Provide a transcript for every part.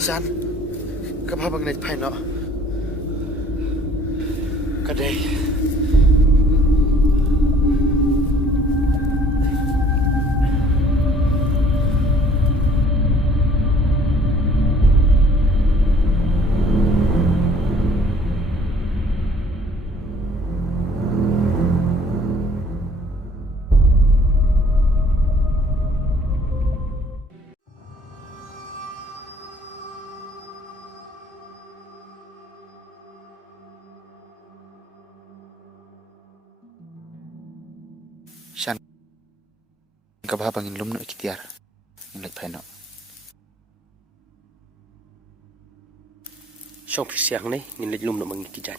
San, kaphabang nagpay no? Kaday. San, kaphabang inlum no ikitiar. Yung nagpay no? Siyang pisiyang na nilidlum na mangikijan.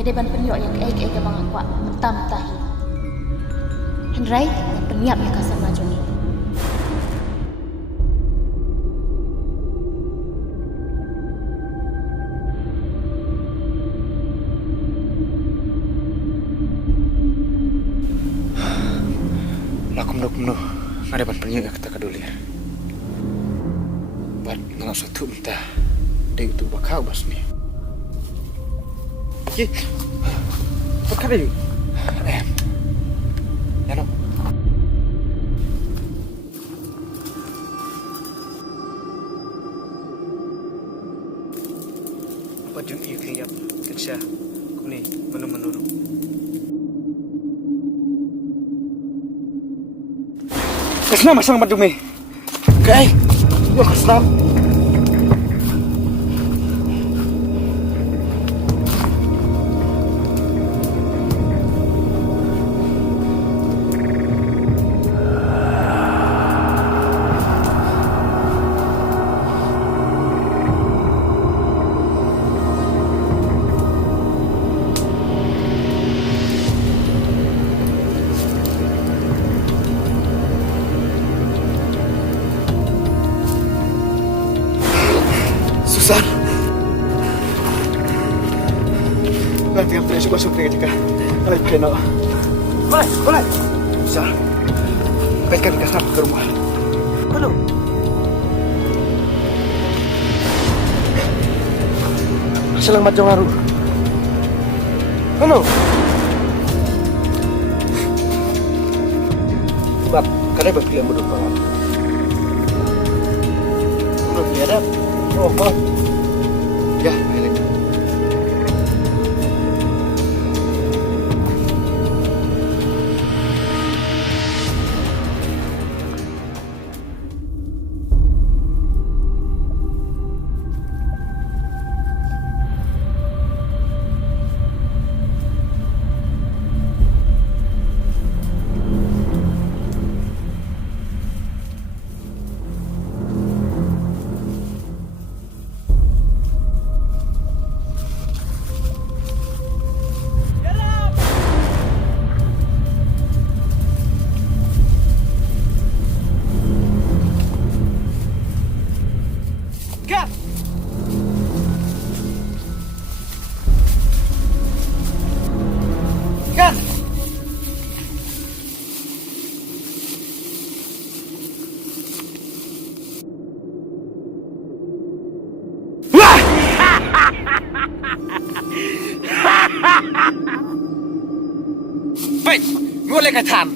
Medeban penyok yang keek ke bang aku mentam tahi. Henry, yang penyap yang kasar maju ni. Lakum no, ngadeban penyok yang kata kadulir. Bat ngalau satu minta, dia itu bakal bas ni. Ye, what can I do? Ano? Apa yung ikiyap? Kansya, kuni, manumanu. Kasna masang madumi. Okay, yo kasna. Susan, nanti yang punya masuk dengan jika alai kena. Boleh. Susan, baikkan kasna ke rumah. Ano? Selamat jawaru. Ano? Sebab kadang berpilihan bodoh banget. Belum ada. Oh, ya, Helen. Baik, boleh katakan.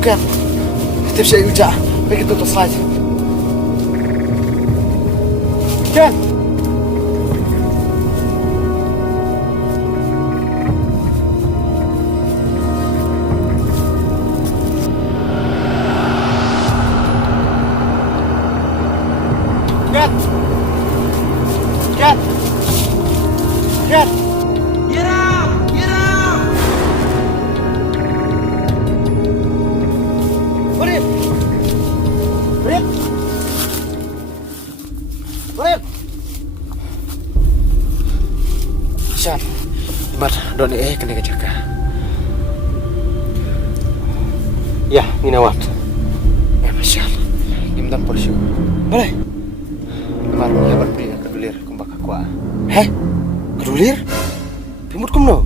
Kan? Tiap saya ucap, pergi tutup slide. Kan? Kan? Kan? Kan? Get out! Get out! Farid! Farid! Farid! Syan, Bar, doni kena jaga. Ya, Ninawat. Masya Allah. Imdam polisi. Boleh? Mar, ya berpria kedulir kumbak aku. Heh? Kedulir? Timut kum no?